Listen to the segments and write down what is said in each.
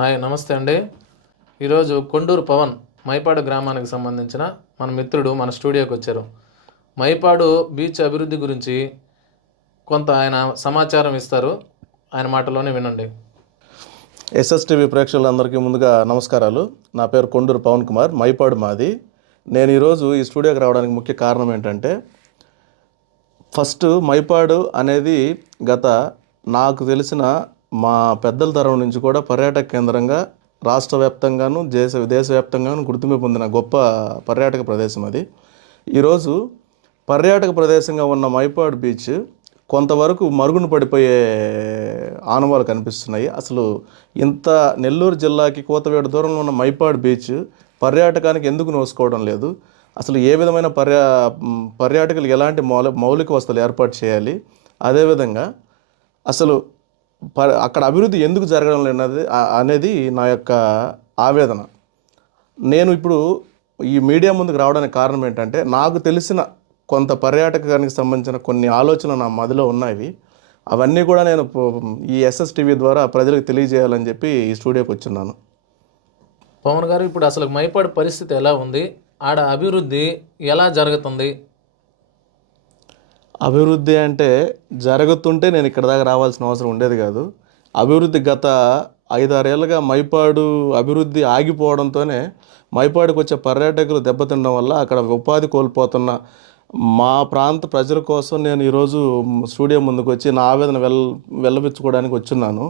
Hi నమస్తే అండి. ఈరోజు కొండూరు పవన్ మైపాడు గ్రామానికి సంబంధించిన మన మిత్రుడు మన స్టూడియోకి వచ్చారు. మైపాడు బీచ్ అభివృద్ధి గురించి కొంత ఆయన సమాచారం ఇస్తారు. ఆయన మాటలోనే వినండి. ఎస్ఎస్టీవీ ప్రేక్షకులందరికీ ముందుగా నమస్కారాలు. నా పేరు కొండూరు పవన్ కుమార్, మైపాడు మాది. నేను ఈరోజు ఈ స్టూడియోకి రావడానికి ముఖ్య కారణం ఏంటంటే, ఫస్ట్ మైపాడు అనేది గత నాకు తెలిసిన మా పెద్దల తరం నుంచి కూడా పర్యాటక కేంద్రంగా రాష్ట్ర వ్యాప్తంగాను దేశవ్యాప్తంగాను గుర్తింపు పొందిన గొప్ప పర్యాటక ప్రదేశం అది. ఈరోజు పర్యాటక ప్రదేశంగా ఉన్న మైపాడు బీచ్ కొంతవరకు మరుగున పడిపోయే ఆనవాలు కనిపిస్తున్నాయి. అసలు ఇంత నెల్లూరు జిల్లాకి కూతవేడు దూరంలో ఉన్న మైపాడు బీచ్ పర్యాటకానికి ఎందుకు నోసుకోవడం లేదు? అసలు ఏ విధమైన పర్యాటకులకు ఎలాంటి మౌలిక వసతులు ఏర్పాటు చేయాలి? అదేవిధంగా అసలు అక్కడ అభివృద్ధి ఎందుకు జరగడం లేనది అనేది నా యొక్క ఆవేదన. నేను ఇప్పుడు ఈ మీడియా ముందుకు రావడానికి కారణం ఏంటంటే, నాకు తెలిసిన కొంత పర్యాటకానికి సంబంధించిన కొన్ని ఆలోచనలు నా మదిలో ఉన్నాయి. అవన్నీ కూడా నేను ఈ ఎస్ఎస్టీవీ ద్వారా ప్రజలకు తెలియజేయాలని చెప్పి ఈ స్టూడియోకి వచ్చున్నాను. పవన్ గారు, ఇప్పుడు అసలు మైపాడు పరిస్థితి ఎలా ఉంది? ఆడ అభివృద్ధి ఎలా జరుగుతుంది? అభివృద్ధి అంటే జరుగుతుంటే నేను ఇక్కడ దాకా రావాల్సిన అవసరం ఉండేది కాదు. అభివృద్ధి గత 5-6 ఏళ్ళుగా మైపాడు అభివృద్ధి ఆగిపోవడంతోనే మైపాడుకు వచ్చే పర్యాటకులు దెబ్బతినడం వల్ల అక్కడ ఉపాధి కోల్పోతున్న మా ప్రాంత ప్రజల కోసం నేను ఈరోజు స్టూడియో ముందుకు వచ్చి నా ఆవేదన వెళ్ళబుచ్చుకోవడానికి వచ్చున్నాను.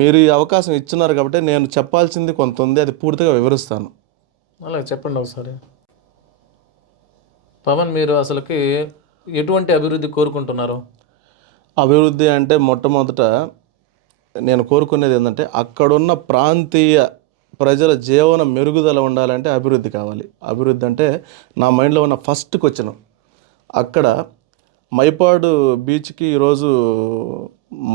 మీరు ఈ అవకాశం ఇచ్చున్నారు కాబట్టి నేను చెప్పాల్సింది కొంత ఉంది, అది పూర్తిగా వివరిస్తాను. అలాగే చెప్పండి ఒకసారి. పవన్, మీరు అసలుకి ఎటువంటి అభివృద్ధి కోరుకుంటున్నారు? అభివృద్ధి అంటే మొట్టమొదట నేను కోరుకునేది ఏంటంటే, అక్కడున్న ప్రాంతీయ ప్రజల జీవన మెరుగుదల ఉండాలంటే అభివృద్ధి కావాలి. అభివృద్ధి అంటే నా మైండ్లో ఉన్న ఫస్ట్ క్వశ్చన్ అక్కడ మైపాడు బీచ్కి ఈరోజు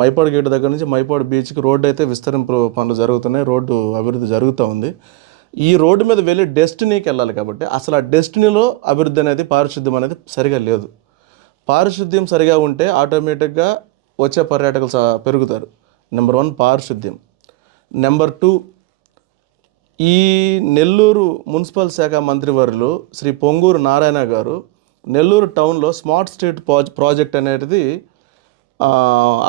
మైపాడు గేట్ దగ్గర నుంచి మైపాడు బీచ్కి రోడ్డు అయితే విస్తరింపు పనులు జరుగుతున్నాయి. రోడ్డు అభివృద్ధి జరుగుతూ ఉంది. ఈ రోడ్డు మీద వెళ్ళి డెస్టినీకి వెళ్ళాలి కాబట్టి అసలు ఆ డెస్టినీలో అభివృద్ధి అనేది, పారిశుద్ధ్యం అనేది సరిగా లేదు. పారిశుద్ధ్యం సరిగా ఉంటే ఆటోమేటిక్గా వచ్చే పర్యాటకులు పెరుగుతారు. నెంబర్ 1 పారిశుద్ధ్యం. నెంబర్ 2, ఈ నెల్లూరు మున్సిపల్ శాఖ మంత్రివర్యులు శ్రీ పొంగూరు నారాయణ గారు నెల్లూరు టౌన్లో స్మార్ట్ స్ట్రీట్ ప్రాజెక్ట్ అనేది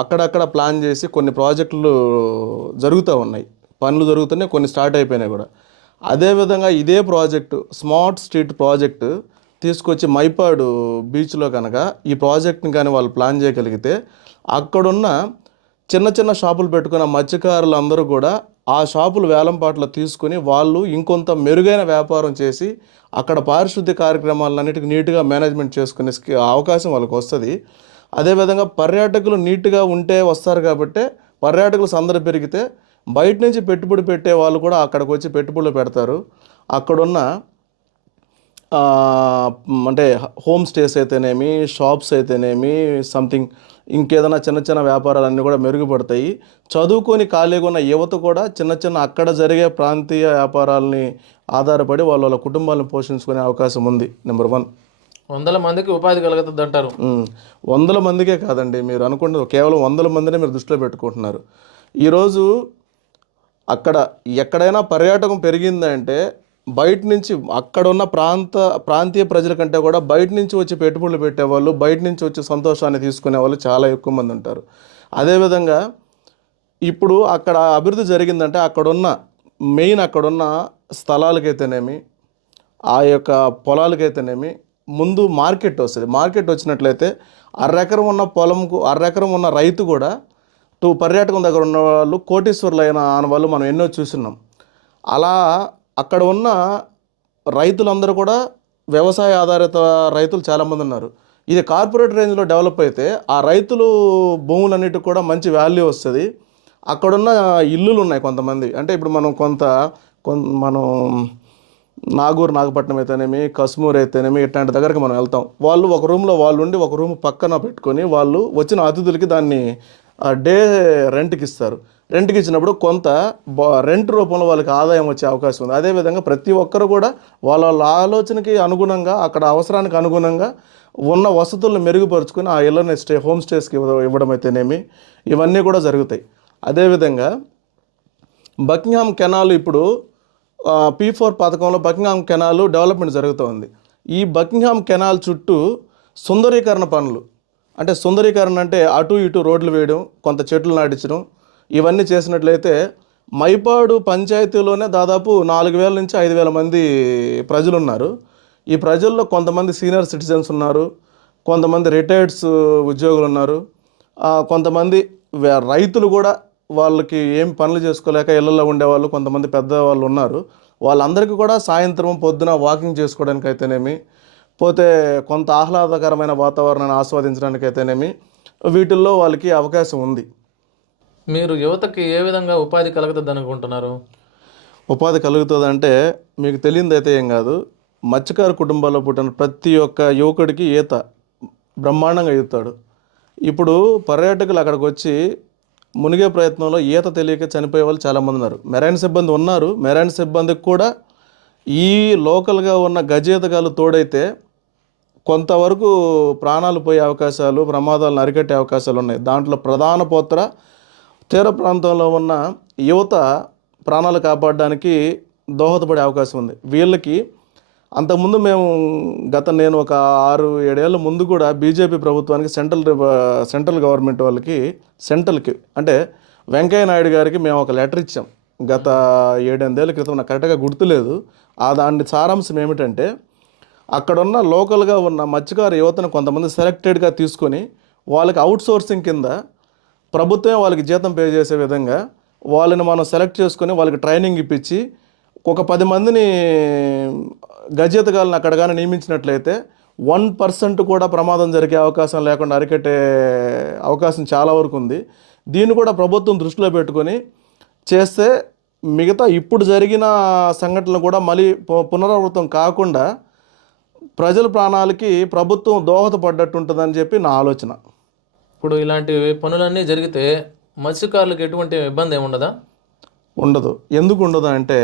అక్కడక్కడ ప్లాన్ చేసి కొన్ని ప్రాజెక్టులు జరుగుతూ ఉన్నాయి. పనులు జరుగుతున్నాయి, కొన్ని స్టార్ట్ అయిపోయినాయి కూడా. అదేవిధంగా ఇదే ప్రాజెక్టు స్మార్ట్ స్ట్రీట్ ప్రాజెక్టు తీసుకొచ్చి మైపాడు బీచ్లో కనుక ఈ ప్రాజెక్ట్ని కానీ వాళ్ళు ప్లాన్ చేయగలిగితే, అక్కడున్న చిన్న చిన్న షాపులు పెట్టుకున్న మత్స్యకారులు అందరూ కూడా ఆ షాపులు వేలంపాట్లో తీసుకుని వాళ్ళు ఇంకొంత మెరుగైన వ్యాపారం చేసి అక్కడ పారిశుద్ధ్య కార్యక్రమాలన్నిటికీ నీట్గా మేనేజ్మెంట్ చేసుకునే అవకాశం వాళ్ళకి వస్తుంది. అదేవిధంగా పర్యాటకులు నీట్గా ఉంటే వస్తారు కాబట్టి పర్యాటకులు సందడి పెరిగితే బయట నుంచి పెట్టుబడి పెట్టే వాళ్ళు కూడా అక్కడికి వచ్చి పెట్టుబడులు పెడతారు. అక్కడున్న అంటే హోమ్ స్టేస్ అయితేనేమి, షాప్స్ అయితేనేమి, సంథింగ్ ఇంకేదైనా చిన్న చిన్న వ్యాపారాలన్నీ కూడా మెరుగుపడతాయి. చదువుకొని ఖాళీగా ఉన్న యువత కూడా చిన్న చిన్న అక్కడ జరిగే ప్రాంతీయ వ్యాపారాలని ఆధారపడి వాళ్ళ కుటుంబాలను పోషించుకునే అవకాశం ఉంది. నెంబర్ 1. 100 మందికి ఉపాధి కలుగుతుంది అంటారు. 100 మందికే కాదండి, మీరు అనుకుంటే కేవలం 100 మందినే మీరు దృష్టిలో పెట్టుకుంటున్నారు. ఈరోజు అక్కడ ఎక్కడైనా పర్యాటకం పెరిగిందంటే బయట నుంచి అక్కడ ఉన్న ప్రాంతీయ ప్రజల కంటే కూడా బయట నుంచి వచ్చి పెట్టుబడులు పెట్టేవాళ్ళు, బయట నుంచి వచ్చి సంతోషాన్ని తీసుకునే వాళ్ళు చాలా ఎక్కువ మంది ఉంటారు. అదేవిధంగా ఇప్పుడు అక్కడ అభివృద్ధి జరిగిందంటే అక్కడున్న స్థలాలకైతేనేమి, ఆ యొక్క పొలాలకైతేనేమి ముందు మార్కెట్ వస్తుంది. మార్కెట్ వచ్చినట్లయితే అరెకరం ఉన్న పొలంకు అరెకరం ఉన్న రైతు కూడా పర్యాటకం దగ్గర ఉన్న వాళ్ళు కోటీశ్వరులు అయిన వాళ్ళు మనం ఎన్నో చూస్తున్నాం. అలా అక్కడ ఉన్న రైతులందరూ కూడా వ్యవసాయ ఆధారిత రైతులు చాలామంది ఉన్నారు. ఇది కార్పొరేట్ రేంజ్లో డెవలప్ అయితే ఆ రైతులు భూములన్నిటికి కూడా మంచి వాల్యూ వస్తుంది. అక్కడున్న ఇల్లులు ఉన్నాయి కొంతమంది, అంటే ఇప్పుడు మనం నాగపట్నం అయితేనేమి, కశ్మూర్ అయితేనేమి ఇట్లాంటి దగ్గరికి మనం వెళ్తాం. వాళ్ళు ఒక రూమ్లో వాళ్ళు ఉండి ఒక రూమ్ పక్కన పెట్టుకొని వాళ్ళు వచ్చిన అతిథులకి దాన్ని డే రెంట్కి ఇస్తారు. రెంట్కి ఇచ్చినప్పుడు కొంత రెంట్ రూపంలో వాళ్ళకి ఆదాయం వచ్చే అవకాశం ఉంది. అదేవిధంగా ప్రతి ఒక్కరు కూడా వాళ్ళ ఆలోచనకి అనుగుణంగా అక్కడ అవసరానికి అనుగుణంగా ఉన్న వసతులను మెరుగుపరుచుకొని ఆ ఇళ్ళని హోమ్ స్టేస్కి ఇవ్వడం అయితేనేమి ఇవన్నీ కూడా జరుగుతాయి. అదేవిధంగా బకింగ్హామ్ కెనాల్ ఇప్పుడు P4 పథకంలో బకింగ్హామ్ కెనాల్ డెవలప్మెంట్ జరుగుతోంది. ఈ బకింగ్హామ్ కెనాల్ చుట్టూ సుందరీకరణ పనులు, అంటే సుందరీకరణ అంటే అటు ఇటు రోడ్లు వేయడం, కొంత చెట్లు నాటించడం, ఇవన్నీ చేసినట్లయితే మైపాడు పంచాయతీలోనే దాదాపు 4,000 నుంచి 5,000 మంది ప్రజలు ఉన్నారు. ఈ ప్రజల్లో కొంతమంది సీనియర్ సిటిజన్స్ ఉన్నారు, కొంతమంది రిటైర్డ్స్ ఉద్యోగులు ఉన్నారు, కొంతమంది రైతులు కూడా వాళ్ళకి ఏం పనులు చేసుకోలేక ఇళ్లలో ఉండేవాళ్ళు కొంతమంది పెద్దవాళ్ళు ఉన్నారు. వాళ్ళందరికీ కూడా సాయంత్రం పొద్దున వాకింగ్ చేసుకోవడానికి అయితేనేమి, పోతే కొంత ఆహ్లాదకరమైన వాతావరణాన్ని ఆస్వాదించడానికి అయితేనేమి వీటిల్లో వాళ్ళకి అవకాశం ఉంది. మీరు యువతకి ఏ విధంగా ఉపాధి కలుగుతుంది అనుకుంటున్నారు? ఉపాధి కలుగుతుందంటే మీకు తెలియదైతే ఏం కాదు, మత్స్యకార కుటుంబాల్లో పుట్టిన ప్రతి ఒక్క యువకుడికి ఈత బ్రహ్మాండంగా ఈదుతాడు. ఇప్పుడు పర్యాటకులు అక్కడికి వచ్చి మునిగే ప్రయత్నంలో ఈత తెలియక చనిపోయే వాళ్ళు చాలామంది ఉన్నారు. మెరైన్ సిబ్బంది ఉన్నారు. మెరైన్ సిబ్బందికి కూడా ఈ లోకల్గా ఉన్న గజేతగాళ్ళు తోడైతే కొంతవరకు ప్రాణాలు పోయే అవకాశాలు, ప్రమాదాలను అరికట్టే అవకాశాలు ఉన్నాయి. దాంట్లో ప్రధాన పాత్ర తీర ప్రాంతంలో ఉన్న యువత ప్రాణాలు కాపాడడానికి దోహదపడే అవకాశం ఉంది. వీళ్ళకి అంతకుముందు నేను ఒక 6-7 ఏళ్ళ ముందు కూడా బీజేపీ ప్రభుత్వానికి సెంట్రల్ గవర్నమెంట్ వాళ్ళకి సెంట్రల్కి అంటే వెంకయ్య నాయుడు గారికి మేము ఒక లెటర్ ఇచ్చాం గత 7-8 ఏళ్ళ క్రితం. నాకు కరెక్ట్గా గుర్తులేదు. దాని సారాంశం ఏమిటంటే అక్కడున్న లోకల్గా ఉన్న మత్స్యకార యువతను కొంతమంది సెలెక్టెడ్గా తీసుకొని వాళ్ళకి అవుట్సోర్సింగ్ కింద ప్రభుత్వం వాళ్ళకి జీతం పే చేసే విధంగా వాళ్ళని మనం సెలెక్ట్ చేసుకొని వాళ్ళకి ట్రైనింగ్ ఇప్పించి ఒక 10 మందిని గజేతగాళ్ళని అక్కడ కానీ నియమించినట్లయితే 1% కూడా ప్రమాదం జరిగే అవకాశం లేకుండా అరికట్టే అవకాశం చాలా వరకు ఉంది. దీన్ని కూడా ప్రభుత్వం దృష్టిలో పెట్టుకొని చేస్తే మిగతా ఇప్పుడు జరిగిన సంఘటనలు కూడా మళ్ళీ పునరావృతం కాకుండా ప్రజల ప్రాణాలకి ప్రభుత్వం దోహదపడ్డట్టు ఉంటుందని చెప్పి నా ఆలోచన. ఇప్పుడు ఇలాంటి పనులన్నీ జరిగితే మత్స్యకారులకు ఎటువంటి ఇబ్బంది ఏమి ఉండదా? ఉండదు. ఎందుకు ఉండదు అంటే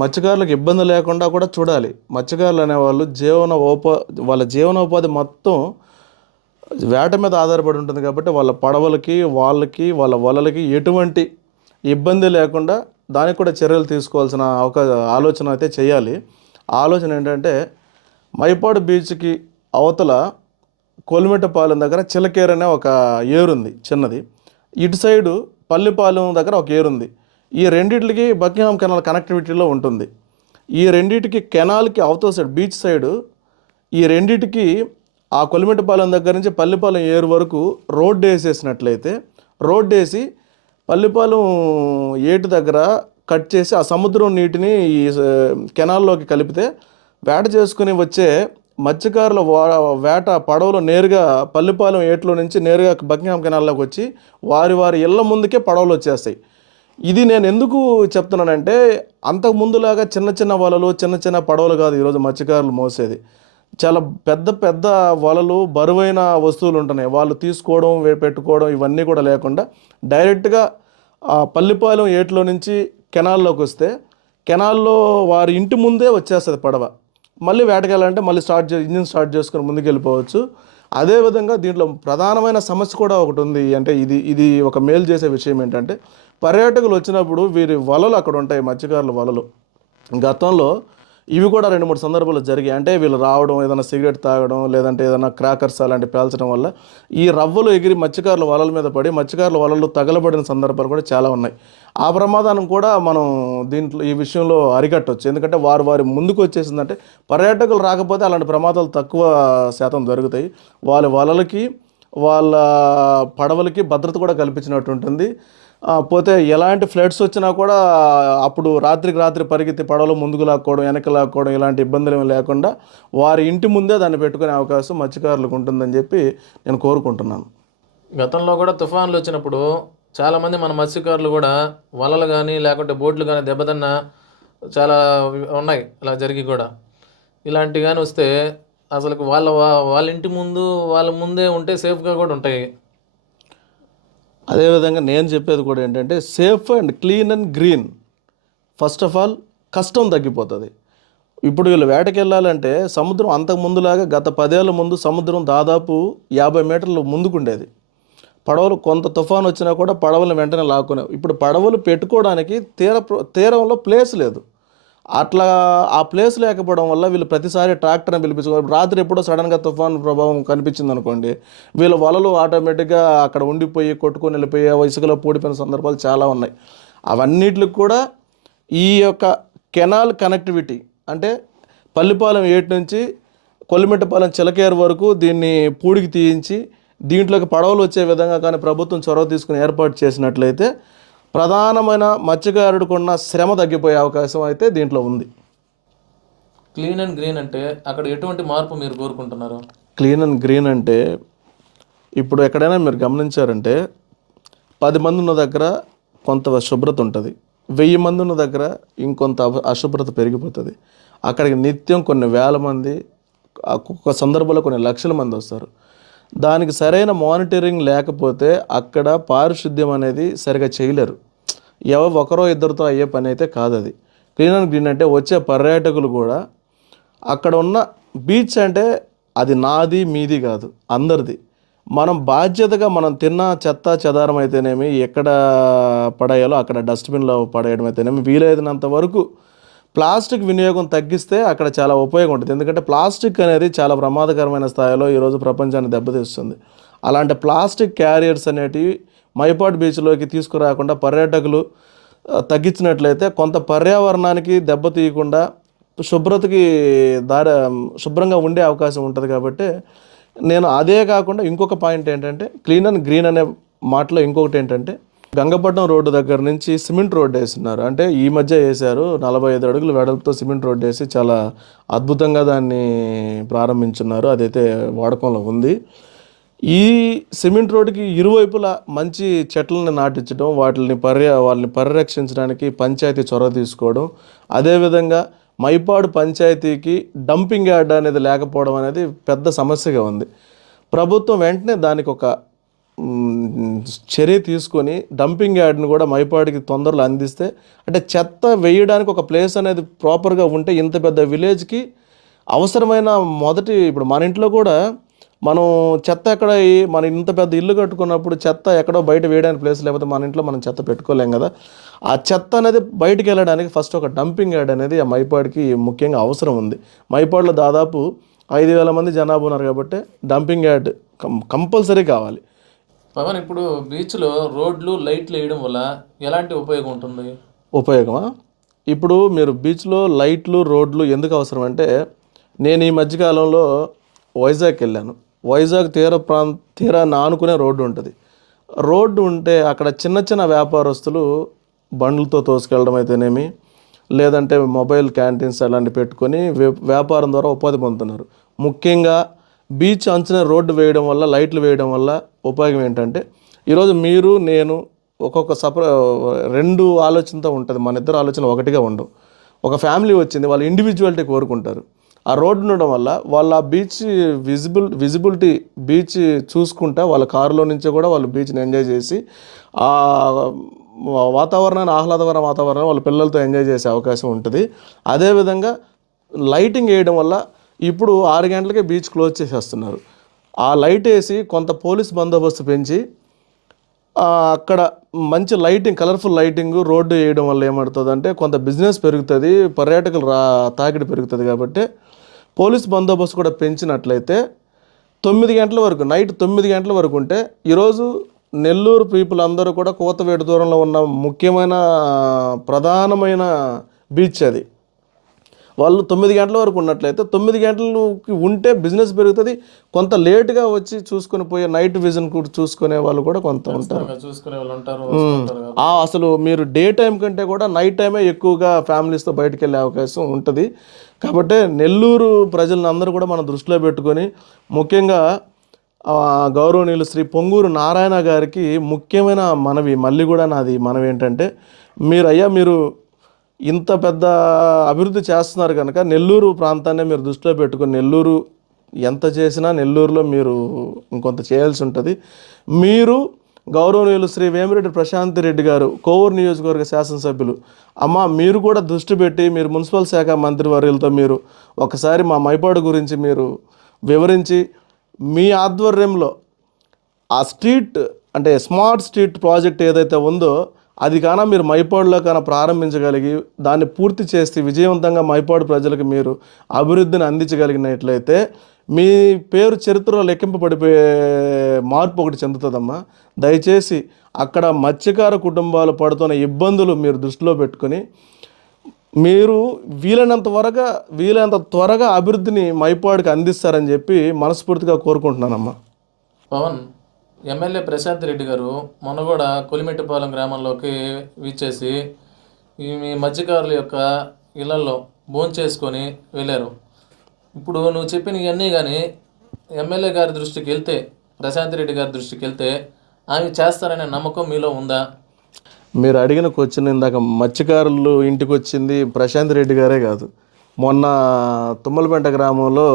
మత్స్యకారులకు ఇబ్బంది లేకుండా కూడా చూడాలి. మత్స్యకారులు అనేవాళ్ళు వాళ్ళ జీవనోపాధి మొత్తం వేట మీద ఆధారపడి ఉంటుంది కాబట్టి వాళ్ళ పడవలకి వాళ్ళ వలలకి ఎటువంటి ఇబ్బంది లేకుండా దానికి కూడా చర్యలు తీసుకోవాల్సిన ఆలోచన అయితే చేయాలి. ఆలోచన ఏంటంటే మైపాడు బీచ్కి అవతల కొలిమెట్టపాలెం దగ్గర చిలకేరు అనే ఒక ఏరుంది చిన్నది, ఇటు సైడు పల్లిపాలెం దగ్గర ఒక ఏరుంది. ఈ రెండింటికి బకింగ్హామ్ కెనాల్ కనెక్టివిటీలో ఉంటుంది. ఈ రెండింటికి కెనాల్కి అవతల సైడ్ బీచ్ సైడు ఈ రెండింటికి ఆ కొలిమెట్టపాలెం దగ్గర నుంచి పల్లిపాలెం ఏరు వరకు రోడ్డు వేసేసినట్లయితే, రోడ్డు వేసి పల్లిపాలెం ఏటి దగ్గర కట్ చేసి ఆ సముద్రం నీటిని ఈ కెనాల్లోకి కలిపితే వేట చేసుకుని వచ్చే మత్స్యకారుల వేట పడవలు నేరుగా పల్లిపాలెం ఏట్లో నుంచి నేరుగా బకింగ్హామ్ కెనాల్లోకి వచ్చి వారి ఇళ్ల ముందుకే పడవలు వచ్చేస్తాయి. ఇది నేను ఎందుకు చెప్తున్నానంటే అంతకుముందులాగా చిన్న వలలు చిన్న పడవలు కాదు ఈరోజు మత్స్యకారులు మోసేది. చాలా పెద్ద వలలు, బరువైన వస్తువులు ఉంటున్నాయి. వాళ్ళు తీసుకోవడం పెట్టుకోవడం ఇవన్నీ కూడా లేకుండా డైరెక్ట్గా పల్లిపాలెం ఏట్లో నుంచి కెనాల్లోకి వస్తే కెనాల్లో వారి ఇంటి ముందే వచ్చేస్తుంది పడవ. మళ్ళీ వేటకెళ్ళాలంటే మళ్ళీ ఇంజిన్ స్టార్ట్ చేసుకొని ముందుకు వెళ్ళిపోవచ్చు. అదేవిధంగా దీంట్లో ప్రధానమైన సమస్య కూడా ఒకటి ఉంది. అంటే ఇది ఒక మేలు చేసే విషయం ఏంటంటే పర్యాటకులు వచ్చినప్పుడు వీరి వలలు అక్కడ ఉంటాయి, మత్స్యకారుల వలలు. గతంలో ఇవి కూడా 2-3 సందర్భాలు జరిగాయి. అంటే వీళ్ళు రావడం, ఏదైనా సిగరెట్ తాగడం, లేదంటే ఏదైనా క్రాకర్స్ అలాంటివి పేల్చడం వల్ల ఈ రవ్వలు ఎగిరి మత్స్యకారుల వలల మీద పడి మత్స్యకారుల వలలు తగలబడిన సందర్భాలు కూడా చాలా ఉన్నాయి. ఆ ప్రమాదాన్ని కూడా మనం ఈ విషయంలో అరికట్టవచ్చు. ఎందుకంటే వారి ముందుకు వచ్చేసిందంటే పర్యాటకులు రాకపోతే అలాంటి ప్రమాదాలు తక్కువ శాతం జరుగుతాయి. వాళ్ళ వలలకి వాళ్ళ పడవలకి భద్రత కూడా కల్పించినట్టు ఉంటుంది. పోతే ఎలాంటి ఫ్లడ్స్ వచ్చినా కూడా అప్పుడు రాత్రికి రాత్రి పరిగెత్తి పడవలు ముందుకు లాక్కోవడం, వెనక్కి లాక్కోవడం ఇలాంటి ఇబ్బందులు ఏమి లేకుండా వారి ఇంటి ముందే దాన్ని పెట్టుకునే అవకాశం మత్స్యకారులకు ఉంటుందని చెప్పి నేను కోరుకుంటున్నాను. గతంలో కూడా తుఫాన్లు వచ్చినప్పుడు చాలామంది మన మత్స్యకారులు కూడా వలలు కానీ లేకుంటే బోట్లు కానీ దెబ్బతిన్నా చాలా ఉన్నాయి ఇలా జరిగి కూడా. ఇలాంటివి కానీ వస్తే అసలు వాళ్ళ ఇంటి ముందు వాళ్ళ ముందే ఉంటే సేఫ్గా కూడా ఉంటాయి. అదేవిధంగా నేను చెప్పేది కూడా ఏంటంటే safe and clean and green. First of all కష్టం తగ్గిపోతుంది. ఇప్పుడు వీళ్ళు వేటకి వెళ్ళాలంటే సముద్రం అంతకు ముందులాగా గత 10 ఏళ్ళ ముందు సముద్రం దాదాపు 50 మీటర్లు ముందుకుండేది. పడవలు కొంత తుఫాను వచ్చినా కూడా పడవలను వెంటనే లాక్కునే. ఇప్పుడు పడవలు పెట్టుకోవడానికి తీరంలో ప్లేస్ లేదు. అట్లా ఆ ప్లేస్ లేకపోవడం వల్ల వీళ్ళు ప్రతిసారి ట్రాక్టర్ని పిలిపించుకోవాలి. రాత్రి ఎప్పుడో సడన్గా తుఫాను ప్రభావం కనిపించింది అనుకోండి, వీళ్ళ వలలు ఆటోమేటిక్గా అక్కడ ఉండిపోయి కొట్టుకొని వెళ్ళిపోయి ఇసుకలో పూడిపోయిన సందర్భాలు చాలా ఉన్నాయి. అవన్నిటికి కూడా ఈ యొక్క కెనాల్ కనెక్టివిటీ అంటే పల్లిపాలెం ఏటి నుంచి కొల్లిమెట్టపాలెం చిలకేరు వరకు దీన్ని పూడికి తీయించి దీంట్లోకి పడవలు వచ్చే విధంగా కానీ ప్రభుత్వం చొరవ తీసుకుని ఏర్పాటు చేసినట్లయితే ప్రధానమైన మత్స్యకారుడికి ఉన్న శ్రమ తగ్గిపోయే అవకాశం అయితే దీంట్లో ఉంది. క్లీన్ అండ్ గ్రీన్ అంటే అక్కడ ఎటువంటి మార్పు మీరు కోరుకుంటున్నారు? క్లీన్ అండ్ గ్రీన్ అంటే ఇప్పుడు ఎక్కడైనా మీరు గమనించారంటే 10 మంది ఉన్న దగ్గర కొంత శుభ్రత ఉంటుంది, 1000 మంది ఉన్న దగ్గర ఇంకొంత అశుభ్రత పెరిగిపోతుంది. అక్కడికి నిత్యం కొన్ని వేల మంది, ఒక్కొక్క సందర్భంలో కొన్ని లక్షల మంది వస్తారు. దానికి సరైన మానిటరింగ్ లేకపోతే అక్కడ పారిశుద్ధ్యం అనేది సరిగా చేయలేరు. ఒకరో ఇద్దరితో అయ్యే పని అయితే కాదు అది. క్లీన్ అండ్ గ్రీన్ అంటే వచ్చే పర్యాటకులు కూడా అక్కడ ఉన్న బీచ్ అంటే అది నాది మీది కాదు, అందరిది. మనం బాధ్యతగా మనం తిన్న చెత్త చెదారం అయితేనేమి, ఎక్కడ పడేయాలో అక్కడ డస్ట్బిన్లో పడేయడం అయితేనేమి, వీలైనంత వరకు ప్లాస్టిక్ వినియోగం తగ్గిస్తే అక్కడ చాలా ఉపయోగం ఉంటుంది. ఎందుకంటే ప్లాస్టిక్ అనేది చాలా ప్రమాదకరమైన స్థాయిలో ఈరోజు ప్రపంచాన్ని దెబ్బతీస్తుంది. అలాంటి ప్లాస్టిక్ క్యారియర్స్ అనేటివి మైపాడు బీచ్లోకి తీసుకురాకుండా పర్యాటకులు తగ్గించినట్లయితే కొంత పర్యావరణానికి దెబ్బతీయకుండా శుభ్రతకి శుభ్రంగా ఉండే అవకాశం ఉంటుంది. కాబట్టి నేను అదే కాకుండా ఇంకొక పాయింట్ ఏంటంటే క్లీన్ అండ్ గ్రీన్ అనే మాటలో ఇంకొకటి ఏంటంటే గంగపట్నం రోడ్డు దగ్గర నుంచి సిమెంట్ రోడ్డు వేస్తున్నారు. అంటే ఈ మధ్య వేశారు, 45 అడుగులు వెడల్పుతో సిమెంట్ రోడ్డు వేసి చాలా అద్భుతంగా దాన్ని ప్రారంభించున్నారు. అదైతే వాడకంలో ఉంది. ఈ సిమెంట్ రోడ్డుకి ఇరువైపులా మంచి చెట్లను నాటించడం, వాళ్ళని పరిరక్షించడానికి పంచాయతీ చొరవ తీసుకోవడం, అదేవిధంగా మైపాడు పంచాయతీకి డంపింగ్ యార్డ్ అనేది లేకపోవడం అనేది పెద్ద సమస్యగా ఉంది. ప్రభుత్వం వెంటనే దానికి ఒక చర్య తీసుకొని డంపింగ్ యార్డ్ని కూడా మైపాడికి తొందరలో అందిస్తే, అంటే చెత్త వేయడానికి ఒక ప్లేస్ అనేది ప్రాపర్గా ఉంటే ఇంత పెద్ద విలేజ్కి అవసరమైన ఇప్పుడు మన ఇంట్లో కూడా మనం చెత్త ఎక్కడ మన ఇంత పెద్ద ఇల్లు కట్టుకున్నప్పుడు చెత్త ఎక్కడో బయట వేయడానికి ప్లేస్ లేకపోతే మన ఇంట్లో మనం చెత్త పెట్టుకోలేం కదా. ఆ చెత్త అనేది బయటికి వెళ్ళడానికి ఫస్ట్ ఒక డంపింగ్ యార్డ్ అనేది ఆ మైపాడికి ముఖ్యంగా అవసరం ఉంది. మైపాడులో దాదాపు 5,000 మంది జనాభా ఉన్నారు కాబట్టి డంపింగ్ యార్డ్ కంపల్సరీ కావాలి. పవన్, ఇప్పుడు బీచ్లో రోడ్లు లైట్లు వేయడం వల్ల ఎలాంటి ఉపయోగం ఉంటుంది? ఉపయోగమా? ఇప్పుడు మీరు బీచ్లో లైట్లు రోడ్లు ఎందుకు అవసరం అంటే, నేను ఈ మధ్యకాలంలో వైజాగ్ వెళ్ళాను. వైజాగ్ తీరాన్ని ఆనుకునే రోడ్డు ఉంటుంది. రోడ్డు ఉంటే అక్కడ చిన్న చిన్న వ్యాపారస్తులు బండ్లతో తోసుకెళ్ళడం అయితేనేమి, లేదంటే మొబైల్ క్యాంటీన్స్ అలాంటివి పెట్టుకొని వ్యాపారం ద్వారా ఉపాధి పొందుతున్నారు. ముఖ్యంగా బీచ్ అంచున రోడ్డు వేయడం వల్ల, లైట్లు వేయడం వల్ల ఉపయోగం ఏంటంటే, ఈరోజు మీరు నేను ఒక్కొక్క రెండు ఆలోచనతో ఉంటుంది, మన ఇద్దరు ఆలోచన ఒకటిగా ఉండవు. ఒక ఫ్యామిలీ వచ్చింది, వాళ్ళు ఇండివిజువాలిటీ కోరుకుంటారు. ఆ రోడ్డు ఉండడం వల్ల వాళ్ళ బీచ్ విజిబిలిటీ బీచ్ చూసుకుంటా వాళ్ళ కారులో నుంచే కూడా వాళ్ళు బీచ్ని ఎంజాయ్ చేసి ఆ వాతావరణాన్ని ఆహ్లాదకర వాతావరణం వాళ్ళ పిల్లలతో ఎంజాయ్ చేసే అవకాశం ఉంటుంది. అదేవిధంగా లైటింగ్ వేయడం వల్ల ఇప్పుడు 6 గంటలకే బీచ్ క్లోజ్ చేసేస్తున్నారు. ఆ లైట్ వేసి కొంత పోలీస్ బందోబస్తు పెంచి అక్కడ మంచి లైటింగ్, కలర్ఫుల్ లైటింగ్ రోడ్డు వేయడం వల్ల ఏమవుతుందంటే కొంత బిజినెస్ పెరుగుతుంది, పర్యాటకులు తాకిడి పెరుగుతుంది. కాబట్టి పోలీస్ బందోబస్తు కూడా పెంచినట్లయితే 9 గంటల వరకు, నైట్ 9 గంటల వరకు ఉంటే, ఈరోజు నెల్లూరు పీపుల్ అందరూ కూడా కోతవేటు దూరంలో ఉన్న ముఖ్యమైన ప్రధానమైన బీచ్ అది. వాళ్ళు 9 గంటల వరకు ఉన్నట్లయితే 9 గంటలకి ఉంటే బిజినెస్ పెరుగుతుంది. కొంత లేట్గా వచ్చి చూసుకొని పోయే నైట్ విజన్ కూడా చూసుకునే వాళ్ళు కూడా కొంత ఉంటారు. అసలు మీరు డే టైం కంటే కూడా నైట్ టైమే ఎక్కువగా ఫ్యామిలీస్తో బయటకు వెళ్ళే అవకాశం ఉంటుంది. కాబట్టి నెల్లూరు ప్రజలను అందరూ కూడా మనం దృష్టిలో పెట్టుకొని, ముఖ్యంగా గౌరవనీయులు శ్రీ పొంగూరు నారాయణ గారికి ముఖ్యమైన మళ్ళీ కూడా నాది మనవి ఏంటంటే, మీరు ఇంత పెద్ద అభివృద్ధి చేస్తున్నారు కనుక నెల్లూరు ప్రాంతాన్ని మీరు దృష్టిలో పెట్టుకుని, నెల్లూరు ఎంత చేసినా నెల్లూరులో మీరు ఇంకొంత చేయాల్సి ఉంటుంది. మీరు గౌరవనీయులు శ్రీ వేమిరెడ్డి ప్రశాంత్ రెడ్డి గారు, కోవూరు నియోజకవర్గ శాసనసభ్యులు, మీరు కూడా దృష్టి పెట్టి మీరు మున్సిపల్ శాఖ మంత్రివర్యులతో మీరు ఒకసారి మా మైపాడు గురించి మీరు వివరించి, మీ ఆధ్వర్యంలో ఆ స్ట్రీట్ అంటే స్మార్ట్ స్ట్రీట్ ప్రాజెక్ట్ ఏదైతే ఉందో అది కాన మీరు మైపాడులో కాన ప్రారంభించగలిగి దాన్ని పూర్తి చేసి విజయవంతంగా మైపాడు ప్రజలకు మీరు అభివృద్ధిని అందించగలిగినట్లయితే మీ పేరు చరిత్రలో లెక్కింపబడిపోయే మార్పు ఒకటి చెందుతుందమ్మా. దయచేసి అక్కడ మత్స్యకార కుటుంబాలు పడుతున్న ఇబ్బందులు మీరు దృష్టిలో పెట్టుకొని మీరు వీలైనంత త్వరగా అభివృద్ధిని మైపాడుకి అందిస్తారని చెప్పి మనస్ఫూర్తిగా కోరుకుంటున్నానమ్మా. పవన్, ఎమ్మెల్యే ప్రశాంత్ రెడ్డి గారు మొన్న కూడా కొలిమెట్టిపాలెం గ్రామంలోకి విచ్చేసి మీ మత్స్యకారుల యొక్క ఇళ్లలో భోంచేసుకొని వెళ్ళారు. ఇప్పుడు నువ్వు చెప్పిన ఇవన్నీ కానీ ఎమ్మెల్యే గారి దృష్టికి వెళ్తే, ప్రశాంత్ రెడ్డి గారి దృష్టికి వెళ్తే ఆమె చేస్తారనే నమ్మకం మీలో ఉందా? మీరు అడిగిన క్వశ్చన్ ఇందాక మత్స్యకారులు ఇంటికి వచ్చింది ప్రశాంత్ రెడ్డి గారే కాదు, మొన్న తుమ్మలపేంట గ్రామంలో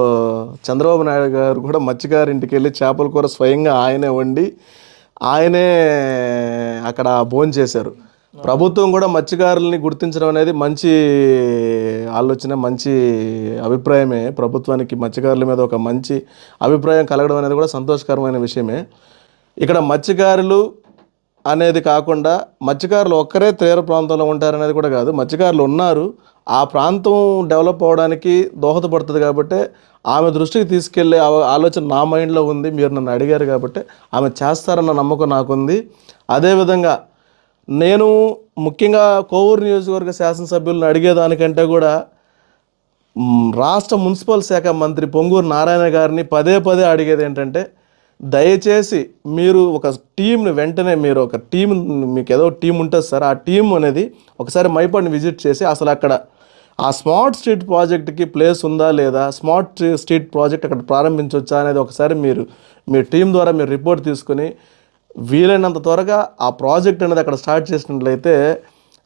చంద్రబాబు నాయుడు గారు కూడా మత్స్యకారు ఇంటికి వెళ్ళి చేపల కూర స్వయంగా ఆయనే వండి ఆయనే అక్కడ భోంచేశారు. ప్రభుత్వం కూడా మత్స్యకారుల్ని గుర్తించడం అనేది మంచి ఆలోచన, మంచి అభిప్రాయమే. ప్రభుత్వానికి మత్స్యకారుల మీద ఒక మంచి అభిప్రాయం కలగడం అనేది కూడా సంతోషకరమైన విషయమే. ఇక్కడ మత్స్యకారులు అనేది కాకుండా మత్స్యకారులు ఒక్కరే తీర ప్రాంతంలో ఉంటారనేది కూడా కాదు, మత్స్యకారులు ఉన్నారు. ఆ ప్రాంతం డెవలప్ అవ్వడానికి దోహదపడుతుంది కాబట్టి ఆమె దృష్టికి తీసుకెళ్లే ఆలోచన నా మైండ్లో ఉంది. మీరు నన్ను అడిగారు కాబట్టి ఆమె చేస్తారన్న నమ్మకం నాకుంది. అదేవిధంగా నేను ముఖ్యంగా కోవూరు నియోజకవర్గ శాసనసభ్యులను అడిగేదానికంటే కూడా రాష్ట్ర మున్సిపల్ శాఖ మంత్రి పొంగూరు నారాయణ గారిని పదే పదే అడిగేది ఏంటంటే, దయచేసి మీరు ఒక టీంని వెంటనే మీరు ఒక టీం, మీకు ఏదో టీం ఉంటుంది సార్, ఆ టీం అనేది ఒకసారి మైపాడుని విజిట్ చేసి అసలు అక్కడ ఆ స్మార్ట్ స్ట్రీట్ ప్రాజెక్ట్కి ప్లేస్ ఉందా లేదా, స్మార్ట్ స్ట్రీట్ ప్రాజెక్ట్ అక్కడ ప్రారంభించవచ్చా అనేది ఒకసారి మీరు మీ టీం ద్వారా మీరు రిపోర్ట్ తీసుకొని వీలైనంత త్వరగా ఆ ప్రాజెక్ట్ అనేది అక్కడ స్టార్ట్ చేసినట్లయితే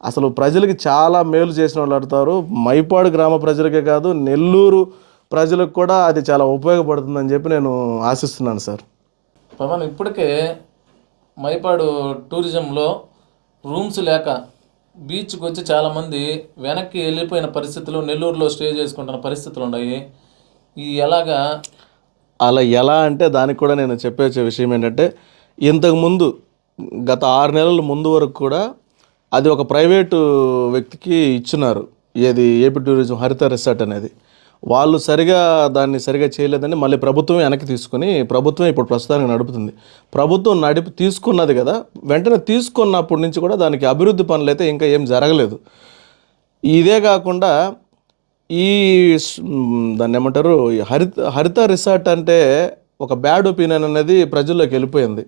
అసలు ప్రజలకి చాలా మేలు చేసిన వాళ్ళు అవుతారు. మైపాడు గ్రామ ప్రజలకే కాదు, నెల్లూరు ప్రజలకు కూడా అది చాలా ఉపయోగపడుతుందని చెప్పి నేను ఆశిస్తున్నాను సార్. పవన్, ఇప్పటికే మైపాడు టూరిజంలో రూమ్స్ లేక బీచ్కి వచ్చి చాలామంది వెనక్కి వెళ్ళిపోయిన పరిస్థితులు, నెల్లూరులో స్టే చేసుకుంటున్న పరిస్థితులు ఉన్నాయి. ఎలాగా అలా ఎలా అంటే దానికి కూడా నేను చెప్పే విషయం ఏంటంటే, ఇంతకుముందు గత 6 నెలల ముందు వరకు కూడా అది ఒక ప్రైవేటు వ్యక్తికి ఇచ్చినారు. ఏది ఏపీ టూరిజం హరిత రిసార్ట్ అనేది. వాళ్ళు దాన్ని సరిగా చేయలేదని మళ్ళీ ప్రభుత్వం వెనక్కి తీసుకుని ప్రభుత్వం ఇప్పుడు ప్రస్తుతానికి నడుపుతుంది. ప్రభుత్వం తీసుకున్నది కదా, వెంటనే తీసుకున్నప్పటి నుంచి కూడా దానికి అభివృద్ధి పనులు అయితే ఇంకా ఏం జరగలేదు. ఇదే కాకుండా దాన్ని ఏమంటారు, హరిత రిసార్ట్ అంటే ఒక బ్యాడ్ ఒపీనియన్ అనేది ప్రజల్లోకి వెళ్ళిపోయింది.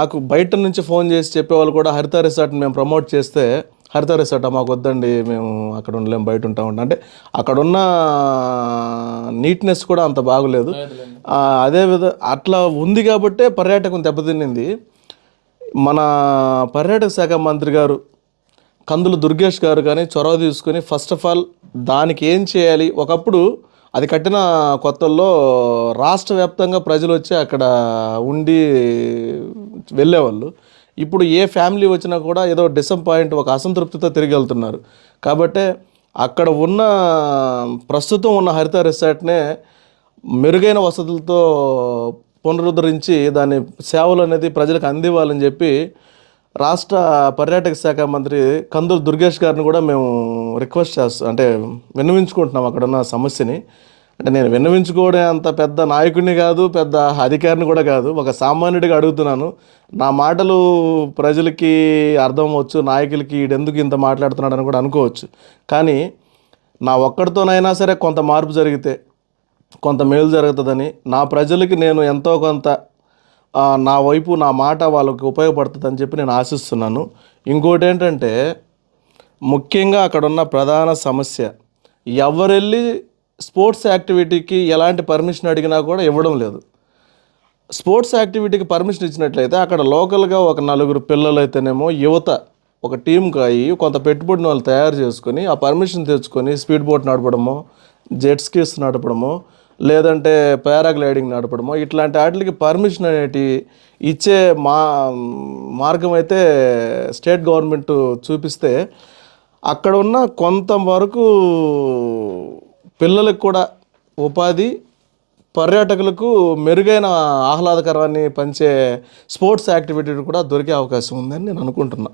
నాకు బయట నుంచి ఫోన్ చేసి చెప్పేవాళ్ళు కూడా హరిత రిసార్ట్ని మేము ప్రమోట్ చేస్తే, హరిత రిసార్ట్ మాకు వద్దండి, మేము అక్కడ ఉండలేము, బయట ఉంటామంట. అంటే అక్కడున్న నీట్నెస్ కూడా అంత బాగలేదు. అట్లా ఉంది కాబట్టే పర్యాటకం దెబ్బతిన్నింది. మన పర్యాటక శాఖ మంత్రి గారు కందులు దుర్గేష్ గారు కానీ చొరవ తీసుకొని ఫస్ట్ ఆఫ్ ఆల్ దానికి ఏం చేయాలి, ఒకప్పుడు అది కట్టిన కొత్తల్లో రాష్ట్ర వ్యాప్తంగా ప్రజలు వచ్చి అక్కడ ఉండి వెళ్ళేవాళ్ళు. ఇప్పుడు ఏ ఫ్యామిలీ వచ్చినా కూడా ఏదో డిసప్పాయింట్, ఒక అసంతృప్తితో తిరిగి వెళ్తున్నారు. కాబట్టి అక్కడ ప్రస్తుతం ఉన్న హరిత రిసార్ట్నే మెరుగైన వసతులతో పునరుద్ధరించి దాని సేవలు అనేది ప్రజలకు అందివ్వాలని చెప్పి రాష్ట్ర పర్యాటక శాఖ మంత్రి కందులు దుర్గేష్ గారిని కూడా మేము విన్నవించుకుంటున్నాం అక్కడున్న సమస్యని. అంటే నేను విన్నవించుకోవడం అంత పెద్ద నాయకుడిని కాదు, పెద్ద అధికారిని కూడా కాదు, ఒక సామాన్యుడిగా అడుగుతున్నాను. నా మాటలు ప్రజలకి అర్థం అవ్వచ్చు, నాయకులకి ఈడెందుకు ఇంత మాట్లాడుతున్నాడని కూడా అనుకోవచ్చు. కానీ నా ఒక్కడితోనైనా సరే కొంత మార్పు జరిగితే కొంత మేలు జరుగుతుందని, నా ప్రజలకి నేను ఎంతో కొంత నా వైపు నా మాట వాళ్ళకి ఉపయోగపడుతుందని చెప్పి నేను ఆశిస్తున్నాను. ఇంకోటి ఏంటంటే, ముఖ్యంగా అక్కడున్న ప్రధాన సమస్య, ఎవరెళ్ళి స్పోర్ట్స్ యాక్టివిటీకి ఎలాంటి పర్మిషన్ అడిగినా కూడా ఇవ్వడం లేదు. స్పోర్ట్స్ యాక్టివిటీకి పర్మిషన్ ఇచ్చినట్లయితే అక్కడ లోకల్గా ఒక 4 పిల్లలు అయితేనేమో యువత ఒక టీంకి అయ్యి కొంత పెట్టుబడిని వాళ్ళు తయారు చేసుకొని ఆ పర్మిషన్ తెచ్చుకొని స్పీడ్ బోట్ నడపడమో, జెట్ స్కీస్ నడపడమో, లేదంటే పారాగ్లైడింగ్ నడపడమో, ఇట్లాంటి వాటికి పర్మిషన్ అనేటి ఇచ్చే మార్గం అయితే స్టేట్ గవర్నమెంట్ చూపిస్తే అక్కడ ఉన్న కొంతవరకు పిల్లలకు కూడా ఉపాధి, పర్యాటకులకు మెరుగైన ఆహ్లాదకరాన్ని పంచే స్పోర్ట్స్ యాక్టివిటీ కూడా దొరికే అవకాశం ఉందని నేను అనుకుంటున్నా.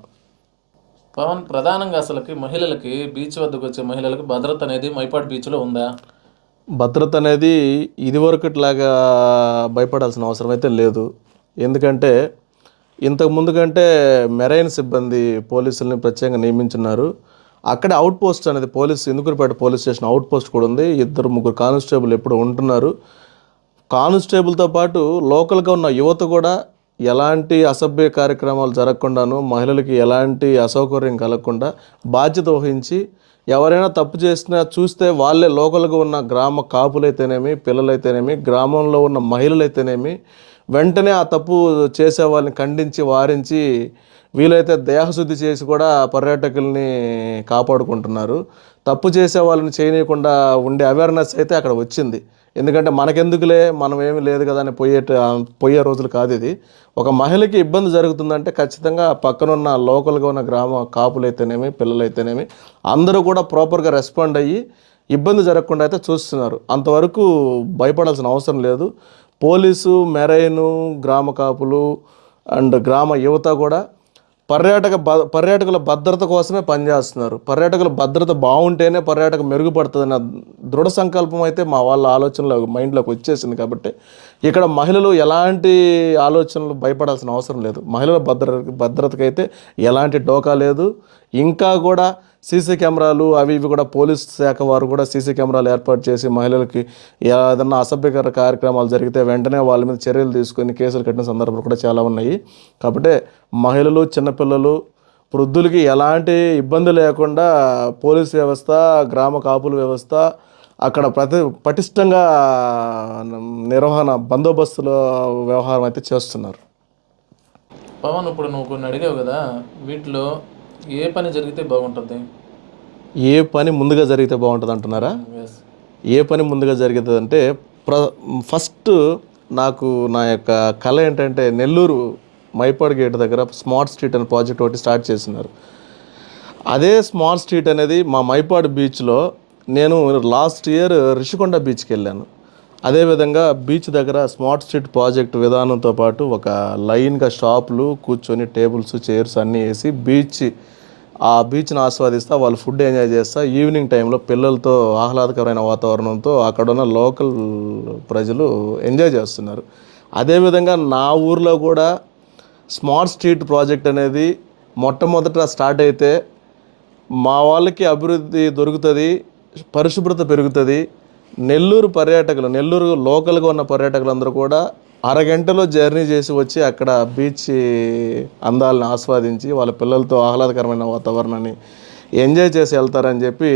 పవన్, ప్రధానంగా అసలుకి మహిళలకి, బీచ్ వద్దకు వచ్చే మహిళలకు భద్రత అనేది మైపాడు బీచ్లో ఉందా? భద్రత అనేది ఇదివరకట్లాగా భయపడాల్సిన అవసరం అయితే లేదు. ఎందుకంటే ఇంతకు ముందు కంటే మెరైన్ సిబ్బంది పోలీసుల్ని ప్రత్యేకంగా నియమించున్నారు. అక్కడే అవుట్ పోస్ట్ అనేది Indukurpet police station outpost కూడా ఉంది. 2-3 కానిస్టేబుల్ ఎప్పుడు ఉంటున్నారు. కానిస్టేబుల్తో పాటు లోకల్గా ఉన్న యువత కూడా ఎలాంటి అసభ్య కార్యక్రమాలు జరగకుండాను, మహిళలకి ఎలాంటి అసౌకర్యం కలగకుండా బాధ్యత వహించి ఎవరైనా తప్పు చేసినా చూస్తే వాళ్ళే లోకల్గా ఉన్న గ్రామ కాపులైతేనేమి, పిల్లలైతేనేమి, గ్రామంలో ఉన్న మహిళలైతేనేమి వెంటనే ఆ తప్పు చేసే వాళ్ళని ఖండించి, వారించి వీలైతే దేహశుద్ధి చేసి కూడా పర్యాటకుల్ని కాపాడుకుంటున్నారు. తప్పు చేసే వాళ్ళని చేయనీయకుండా ఉండే అవేర్నెస్ అయితే అక్కడ వచ్చింది. ఎందుకంటే మనకెందుకులే, మనం ఏమీ లేదు కదా అని పోయే రోజులు కాదు ఇది. ఒక మహిళకి ఇబ్బంది జరుగుతుందంటే ఖచ్చితంగా పక్కనున్న లోకల్గా ఉన్న గ్రామ కాపులైతేనేమి, పిల్లలైతేనేమి అందరూ కూడా ప్రాపర్గా రెస్పాండ్ అయ్యి ఇబ్బంది జరగకుండా అయితే చూస్తున్నారు. అంతవరకు భయపడాల్సిన అవసరం లేదు. పోలీసు, మెరైను, గ్రామ కాపులు అండ్ గ్రామ యువత కూడా పర్యాటకుల భద్రత కోసమే పనిచేస్తున్నారు. పర్యాటకుల భద్రత బాగుంటేనే పర్యాటకం మెరుగుపడుతుందన్న దృఢ సంకల్పం అయితే మా వాళ్ళ ఆలోచనలో మైండ్లోకి వచ్చేసింది. కాబట్టి ఇక్కడ మహిళలు ఎలాంటి ఆలోచనలు భయపడాల్సిన అవసరం లేదు. మహిళల భద్రతకైతే ఎలాంటి డోకా లేదు. ఇంకా కూడా సీసీ కెమెరాలు అవి ఇవి కూడా పోలీస్ శాఖ వారు కూడా సీసీ కెమెరాలు ఏర్పాటు చేసి మహిళలకి ఏదన్నా అసభ్యకర కార్యక్రమాలు జరిగితే వెంటనే వాళ్ళ మీద చర్యలు తీసుకొని కేసులు కట్టిన సందర్భాలు కూడా చాలా ఉన్నాయి. కాబట్టి మహిళలు, చిన్నపిల్లలు, వృద్ధులకి ఎలాంటి ఇబ్బంది లేకుండా పోలీస్ వ్యవస్థ, గ్రామ కాపుల వ్యవస్థ అక్కడ పటిష్టంగా నిర్వహణ బందోబస్తుల వ్యవహారం అయితే చేస్తున్నారు. పవన్, ఇప్పుడు నువ్వు కొన్ని అడిగావు కదా, వీటిలో ఏ పని జరిగితే బాగుంటుంది? ఏ పని ముందుగా జరిగితే బాగుంటుంది అంటున్నారా? ఎస్. ఏ పని ముందుగా జరుగుతుంది అంటే ఫస్ట్ నాకు నా యొక్క కళ ఏంటంటే నెల్లూరు మైపాడు గేట్ దగ్గర స్మార్ట్ స్ట్రీట్ అనే ప్రాజెక్ట్ ఒకటి స్టార్ట్ చేస్తున్నారు. అదే స్మార్ట్ స్ట్రీట్ అనేది మా మైపాడు బీచ్లో నేను లాస్ట్ ఇయర్ రిషికొండ బీచ్కి వెళ్ళాను. అదేవిధంగా బీచ్ దగ్గర స్మార్ట్ స్ట్రీట్ ప్రాజెక్ట్ విధానంతో పాటు ఒక లైన్గా షాపులు, కూర్చొని టేబుల్స్, చైర్స్ అన్నీ వేసి ఆ బీచ్ని ఆస్వాదిస్తూ వాళ్ళు ఫుడ్ ఎంజాయ్ చేస్తూ ఈవినింగ్ టైంలో పిల్లలతో ఆహ్లాదకరమైన వాతావరణంతో అక్కడున్న లోకల్ ప్రజలు ఎంజాయ్ చేస్తున్నారు. అదేవిధంగా నా ఊర్లో కూడా స్మార్ట్ స్ట్రీట్ ప్రాజెక్ట్ అనేది మొట్టమొదట స్టార్ట్ అయితే మా వాళ్ళకి అభివృద్ధి దొరుకుతుంది, పరిశుభ్రత పెరుగుతుంది. నెల్లూరు లోకల్గా ఉన్న పర్యాటకులందరూ కూడా అరగంటలో జర్నీ చేసి వచ్చి అక్కడ బీచ్ అందాలను ఆస్వాదించి వాళ్ళ పిల్లలతో ఆహ్లాదకరమైన వాతావరణాన్ని ఎంజాయ్ చేసి వెళ్తారని చెప్పి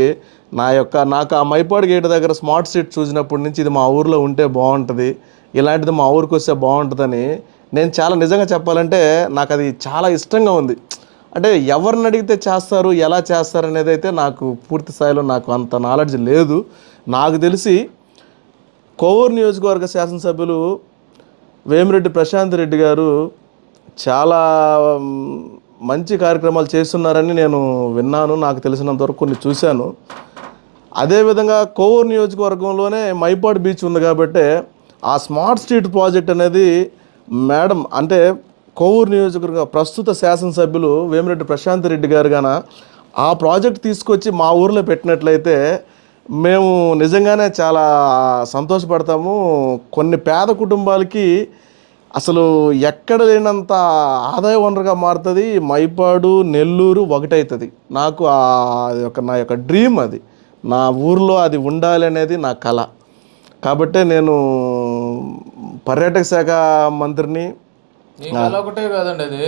నాకు ఆ మైపాడు గేట్ దగ్గర స్మార్ట్ స్ట్రీట్ చూసినప్పటి నుంచి ఇది మా ఊర్లో ఉంటే బాగుంటుంది, ఇలాంటిది మా ఊరికి వస్తే బాగుంటుందని నేను చాలా నిజంగా చెప్పాలంటే నాకు అది చాలా ఇష్టంగా ఉంది. అంటే ఎవరిని అడిగితే చేస్తారు, ఎలా చేస్తారు అనేది అయితే నాకు పూర్తి స్థాయిలో నాకు అంత నాలెడ్జ్ లేదు. నాకు తెలిసి కోవూరు నియోజకవర్గ శాసనసభ్యులు వేమిరెడ్డి ప్రశాంత్ రెడ్డి గారు చాలా మంచి కార్యక్రమాలు చేస్తున్నారని నేను విన్నాను. నాకు తెలిసినంతవరకు కొన్ని చూశాను. అదేవిధంగా కోవూరు నియోజకవర్గంలోనే మైపాడు బీచ్ ఉంది కాబట్టి ఆ స్మార్ట్ స్ట్రీట్ ప్రాజెక్ట్ అనేది మేడం అంటే కోవూరు నియోజకవర్గ ప్రస్తుత శాసనసభ్యులు వేమిరెడ్డి ప్రశాంత్ రెడ్డి గారు గాన ఆ ప్రాజెక్ట్ తీసుకొచ్చి మా ఊర్లో పెట్టినట్లయితే మేము నిజంగానే చాలా సంతోషపడతాము. కొన్ని పేద కుటుంబాలకి అసలు ఎక్కడ లేనంత ఆదాయ వనరుగా మారుతుంది. మైపాడు, నెల్లూరు ఒకటవుతుంది. నాకు నా యొక్క డ్రీమ్ అది. నా ఊర్లో అది ఉండాలి అనేది నా కళ. కాబట్టే నేను పర్యాటక శాఖ మంత్రిని. నీ కళ ఒకటే కాదండి, అది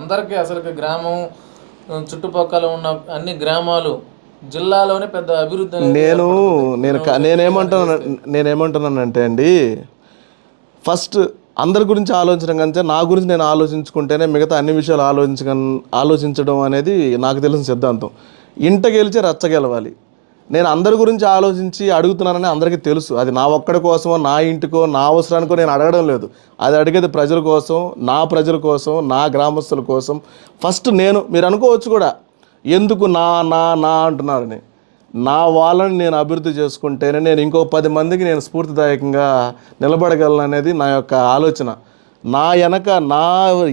అందరికీ అసలుకి గ్రామం చుట్టుపక్కల ఉన్న అన్ని గ్రామాలు జిల్లాలోనే పెద్ద అభివృద్ధి అనేది నేనేమంటున్నానంటే అండి, ఫస్ట్ అందరి గురించి ఆలోచించడం కంటే నా గురించి నేను ఆలోచించుకుంటేనే మిగతా అన్ని విషయాలు ఆలోచించడం అనేది నాకు తెలిసిన సిద్ధాంతం. ఇంట గెలిచే రచ్చ గెలవాలి. నేను అందరి గురించి ఆలోచించి అడుగుతున్నానని అందరికీ తెలుసు. అది నా ఒక్కడి కోసమో, నా ఇంటికో, నా అవసరానికో నేను అడగడం లేదు. అది అడిగేది ప్రజల కోసం, నా ప్రజల కోసం, నా గ్రామస్తుల కోసం. ఫస్ట్ మీరు అనుకోవచ్చు కూడా ఎందుకు నా నా నా అంటున్నారని. నా వాళ్ళని నేను అభివృద్ధి చేసుకుంటేనే నేను ఇంకో 10 మందికి నేను స్ఫూర్తిదాయకంగా నిలబడగలను అనేది నా యొక్క ఆలోచన. నా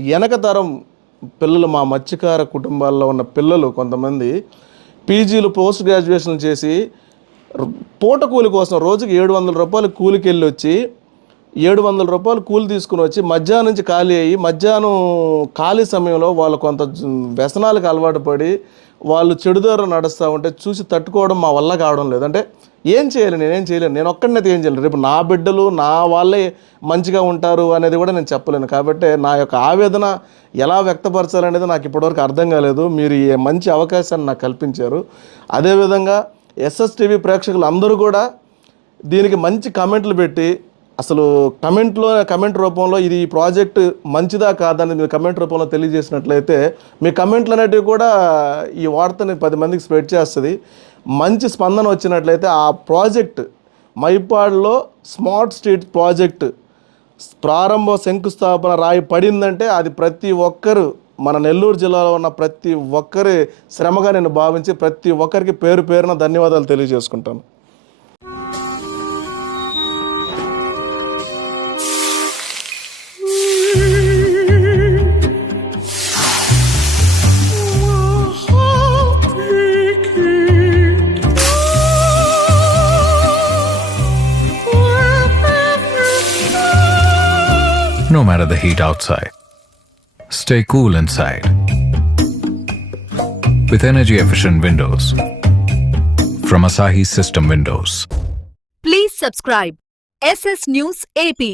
వెనక తరం పిల్లలు, మా మత్స్యకార కుటుంబాల్లో ఉన్న పిల్లలు కొంతమంది పీజీలు, పోస్ట్ గ్రాడ్యుయేషన్ చేసి పూట కూలి కోసం రోజుకి 700 రూపాయలు కూలికి వెళ్ళి వచ్చి 700 రూపాయలు కూలి తీసుకుని వచ్చి మధ్యాహ్నం నుంచి ఖాళీ అయ్యి, మధ్యాహ్నం ఖాళీ సమయంలో వాళ్ళు కొంత వ్యసనాలకు అలవాటు పడి వాళ్ళు చెడుదారు నడుస్తూ ఉంటే చూసి తట్టుకోవడం మా వల్ల కావడం లేదు. అంటే ఏం చేయాలి, నేనేం చేయలేను, నేను ఒక్కడినైతే ఏం చేయలేను. రేపు నా బిడ్డలు, నా వాళ్ళే మంచిగా ఉంటారు అనేది కూడా నేను చెప్పలేను. కాబట్టి నా యొక్క ఆవేదన ఎలా వ్యక్తపరచాలనేది నాకు ఇప్పటివరకు అర్థం కాలేదు. మీరు ఈ మంచి అవకాశాన్ని నాకు కల్పించారు. అదేవిధంగా ఎస్ఎస్టీవీ ప్రేక్షకులు అందరూ కూడా దీనికి మంచి కామెంట్లు పెట్టి, అసలు కమెంట్ రూపంలో ఇది ఈ ప్రాజెక్ట్ మంచిదా కాదని మీరు కమెంట్ రూపంలో తెలియజేసినట్లయితే మీ కమెంట్లు అనేటివి కూడా ఈ వార్తని 10 మందికి స్ప్రెడ్ చేస్తుంది. మంచి స్పందన వచ్చినట్లయితే ఆ ప్రాజెక్ట్ మైపాడులో స్మార్ట్ స్ట్రీట్ ప్రాజెక్ట్ ప్రారంభ శంకుస్థాపన రాయి పడిందంటే అది ప్రతి ఒక్కరు, మన నెల్లూరు జిల్లాలో ఉన్న ప్రతి ఒక్కరి శ్రమగా నేను భావించి ప్రతి ఒక్కరికి పేరు పేరున ధన్యవాదాలు తెలియజేసుకుంటాను. No matter the heat outside, stay cool inside with energy-efficient windows from Asahi System Windows. Please subscribe SS News AP.